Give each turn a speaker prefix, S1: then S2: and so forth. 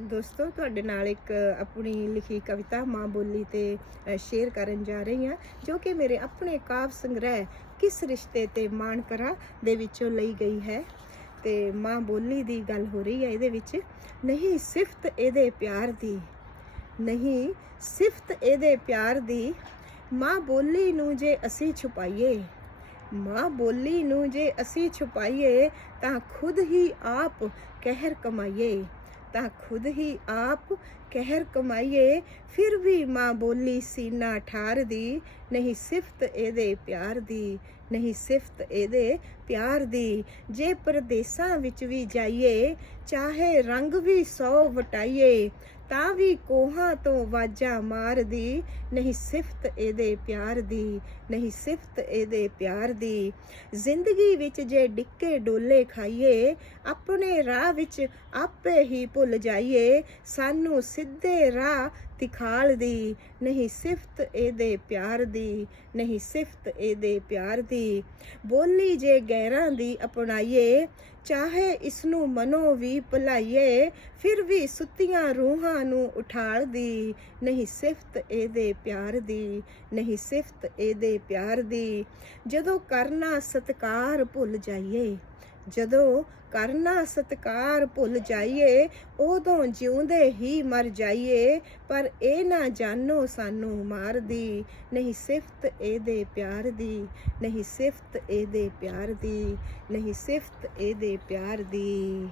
S1: ਦੋਸਤੋ, ਤੁਹਾਡੇ ਨਾਲ ਇੱਕ ਆਪਣੀ ਲਿਖੀ ਕਵਿਤਾ ਮਾਂ ਬੋਲੀ ਤੇ ਸ਼ੇਅਰ ਕਰਨ ਜਾ ਰਹੀ ਹਾਂ, ਜੋ ਕਿ ਮੇਰੇ ਆਪਣੇ ਕਾਵ ਸੰਗ੍ਰਹਿ ਕਿਸ ਰਿਸ਼ਤੇ ਤੇ ਮਾਣ ਕਰਾਂ ਦੇ ਵਿੱਚੋਂ ਲਈ ਗਈ ਹੈ। ਤੇ ਮਾਂ ਬੋਲੀ ਦੀ ਗੱਲ ਹੋ ਰਹੀ ਹੈ ਇਹਦੇ ਵਿੱਚ, ਨਹੀਂ ਸਿਫਤ ਇਹਦੇ ਪਿਆਰ ਦੀ, ਨਹੀਂ ਸਿਫਤ ਇਹਦੇ ਪਿਆਰ ਦੀ, ਮਾਂ ਬੋਲੀ ਨੂੰ ਜੇ ਅਸੀਂ ਛੁਪਾਈਏ, ਮਾਂ ਬੋਲੀ ਨੂੰ ਜੇ ਅਸੀਂ ਛੁਪਾਈਏ ਤਾਂ ਖੁਦ ਹੀ ਆਪ ਕਹਿਰ ਕਮਾਈਏ। ਤਾਂ ਖੁਦ ਹੀ ਆਪ ਕਹਿਰ ਕਮਾਈਏ, ਫਿਰ ਵੀ ਮਾਂ ਬੋਲੀ ਸੀਨਾ ਠਾਰ ਦੀ, ਨਹੀਂ ਸਿਫਤ ਇਹਦੇ ਪਿਆਰ ਦੀ, ਨਹੀਂ ਸਿਫਤ ਇਹਦੇ ਪਿਆਰ ਦੀ। ਜੇ ਪਰਦੇਸਾਂ ਵਿੱਚ ਵੀ ਜਾਈਏ, ਚਾਹੇ ਰੰਗ ਵੀ ਸੌ ਵਟਾਈਏ ਤਾਂ ਵੀ ਕੋਹਾਂ ਤੋਂ ਵਾਜਾਂ ਮਾਰਦੀ, ਨਹੀਂ ਸਿਫਤ ਇਹਦੇ ਪਿਆਰ ਦੀ, ਨਹੀਂ ਸਿਫਤ ਇਹਦੇ ਪਿਆਰ ਦੀ। ਜ਼ਿੰਦਗੀ ਵਿੱਚ ਜੇ ਡਿੱਕੇ ਡੋਲੇ ਖਾਈਏ, ਆਪਣੇ ਰਾਹ ਵਿੱਚ ਆਪੇ ਹੀ ਭੁੱਲ ਜਾਈਏ। ਸਾਨੂੰ ਸਿੱਧੇ ਰਾਹ ਤਿਖਾਲ ਦੀ, ਨਹੀਂ ਸਿਫਤ ਇਹਦੇ ਪਿਆਰ ਦੀ, ਨਹੀਂ ਸਿਫਤ ਇਹਦੇ ਪਿਆਰ ਦੀ। ਬੋਲੀ ਜੇ ਗੈਰਾਂ ਦੀ ਅਪਣਾਈਏ ਚਾਹੇ ਇਸ ਨੂੰ ਮਨੋਂ ਵੀ ਭੁਲਾਈਏ, ਫਿਰ ਵੀ ਸੁੱਤੀਆਂ ਰੂਹਾਂ ਨੂੰ ਉਠਾਲਦੀ ਨਹੀਂ ਸਿਫਤ ਇਹਦੇ ਪਿਆਰ ਦੀ, ਨਹੀਂ ਸਿਫਤ ਇਹਦੇ ਪਿਆਰ ਦੀ। ਜਦੋਂ ਕਰਨਾ ਸਤਕਾਰ ਭੁੱਲ ਜਾਈਏ ਜਦੋਂ ਕਰਨਾ ਸਤਕਾਰ ਭੁੱਲ ਜਾਈਏ, ਉਦੋਂ ਜਿਉਂਦੇ ਹੀ ਮਰ ਜਾਈਏ, ਪਰ ਇਹ ਨਾ ਜਾਣੋ ਸਾਨੂੰ ਮਾਰਦੀ ਨਹੀਂ ਸਿਫਤ ਇਹਦੇ ਪਿਆਰ ਦੀ, ਨਹੀਂ ਸਿਫਤ ਇਹਦੇ ਪਿਆਰ ਦੀ, ਨਹੀਂ ਸਿਫਤ ਇਹਦੇ ਪਿਆਰ ਦੀ।